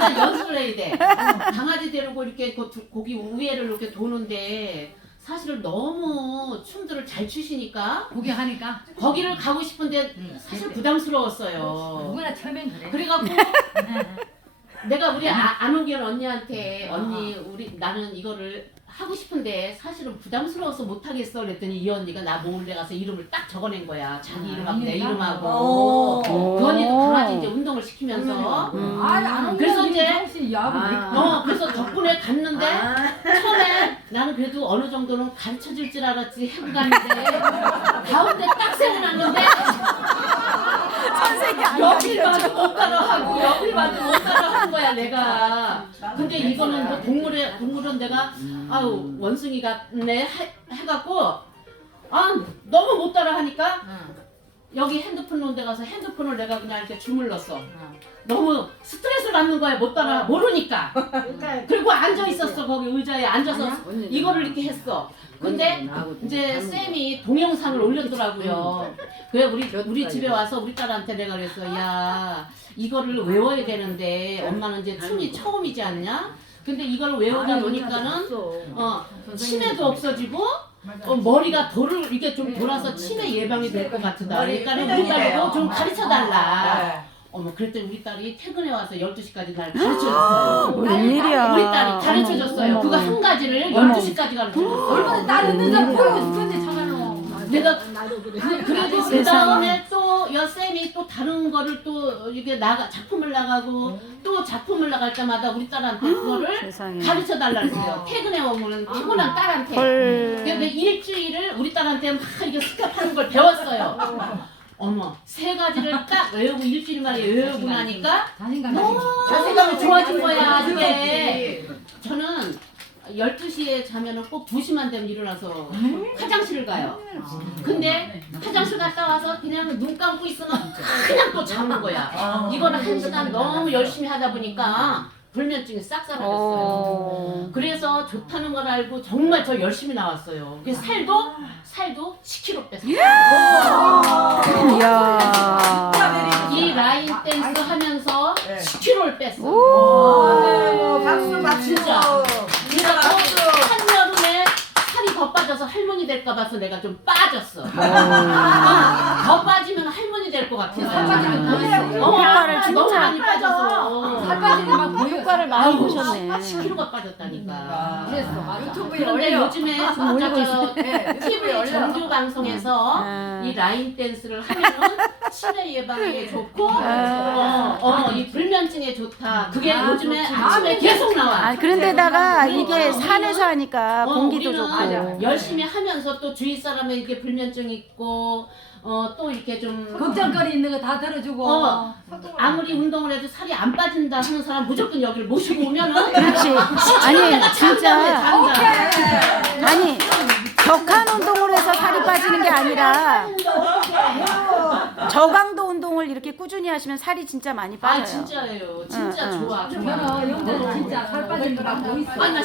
아니 연습을 해야 돼. 강아지 데리고 이렇게 그 두- 고기 우회를 이렇게 도는데 사실은 너무 춤들을 잘 추시니까 보기 하니까 거기를 가고 싶은데 음. 사실 부담스러웠어요. 누구나 처음엔 그래. 그래갖고 내가 우리 아, 안홍견 언니한테 언니 우리 나는 이거를 하고 싶은데 사실은 부담스러워서 못 하겠어 그랬더니 이 언니가 나 몰래 가서 이름을 딱 적어낸 거야 자기 아, 이름하고 내? 이름하고 오. 그 언니도 강아지 이제 운동을 시키면서 음. 야구 아. 어 그래서 덕분에 갔는데 아. 처음에 나는 그래도 어느 정도는 가르쳐 줄 줄 알았지 해고 갔는데. 가운데 딱 생각났는데 여길 봐도 못 따라 하고 여길 봐도 못 따라하는 거야 내가. 근데 이거는 뭐 동물에 동물은 내가 아유 원숭이 같네 해, 해갖고 아 너무 못 따라 하니까 여기 핸드폰 놓은 데 가서 핸드폰을 내가 그냥 이렇게 주물렀어. 너무 스트레스를 받는 거야 못 따라. 모르니까. 그리고 앉아 있었어 거기 의자에 앉아서. 이거를 이렇게 했어. 근데 이제 쌤이 동영상을 올렸더라고요. 그래 우리 우리 집에 와서 우리 딸한테 내가 그랬어. 야 이거를 외워야 되는데 엄마는 이제 춤이 처음이지 않냐? 근데 이걸 외우다 보니까는 어. 치매도 없어지고 어, 머리가 돌을 이게 좀 돌아서 치매 예방이 될 것 같다. 그러니까 우리 딸도 좀 가르쳐 달라. 어머 그랬더니 우리 딸이 퇴근해 와서 12시까지 날 가르쳐 줬어요. 웬일이야. 우리 딸이 가르쳐 줬어요. 그거 한 가지를 12시까지 가르쳐 줬어요. 얼마나 날 있는 자 보고 있었는데 참아노. 내가 그- 그래도 그 세상에. 다음에 또 여 쌤이 또 다른 거를 또 이게 나가 작품을 나가고 또 작품을 나갈 때마다 우리 딸한테 그거를 세상에. 가르쳐 달라 그랬어요. 퇴근해 오면 피곤한 딸한테. 헐. 근데 일주일을 우리 딸한테 막 이게 스텝하는 걸 배웠어요. 어머 세 가지를 딱 외우고 일주일 만에 외우고 나니까 자신감이 너무 자신감이 좋아진 거야 이게. 저는 12시에 자면은 꼭 2시만 되면 일어나서 화장실을 가요. 근데 화장실 갔다 와서 그냥 눈 감고 있으면 그냥 또 자는 거야. 이거를 한 시간 너무 열심히 하다 보니까 불면증이 싹 사라졌어요. 어. 그래서 좋다는 걸 알고 정말 저 열심히 나왔어요. 그래서 살도 살도 10kg 뺐어요. 이야. 이 라인 댄스 하면서 네. 10kg를 뺐어. 오. 박수 박수. 진짜. 진짜 박수. 한여름에 살이 더 빠져서 할머니 될까 봐서 내가 좀 빠졌어. 아, 더 빠지면 할머니 될 것 같아. 살 빠지면 더 있어. 어, 효과를 아, 진짜 너무 많이 빠져서. 살 빠지는 막 효과를 많이 보셨네. 10kg가 빠졌다니까. 그랬어. 맞아. 유튜브에 그런데 올려. 요즘에 올리고 저, 네, 유튜브에 TV 올려. 정규 방송에서 음. 이 라인 댄스를 하면은 치매 예방에 좋고 어, 어, 이 불면증에 좋다. 그게 아, 요즘에 그렇지. 아침에 계속 나와. 아 그런데다가 이게 산에서 하니까 어, 공기도 우리는 좋고. 열심히 하면서 또 주위 사람에 이렇게 불면증 있고 어, 또 이렇게 좀 걱정거리 있는 거 다 들어주고. 어. 아무리 운동을 해도 살이 안 빠진다 하는 사람 무조건 여기를 모시고 오면은 그렇지. 아니 진짜 장담해. 아니 격한 운동을 해서 살이 빠지는 게 아니라 저강도 운동을 이렇게 꾸준히 하시면 살이 진짜 많이 빠져요. 아 진짜예요. 진짜 응, 응. 좋아. 좋아. 저는 영자 진짜 살 빠진 거랑 뭐 있어. 아나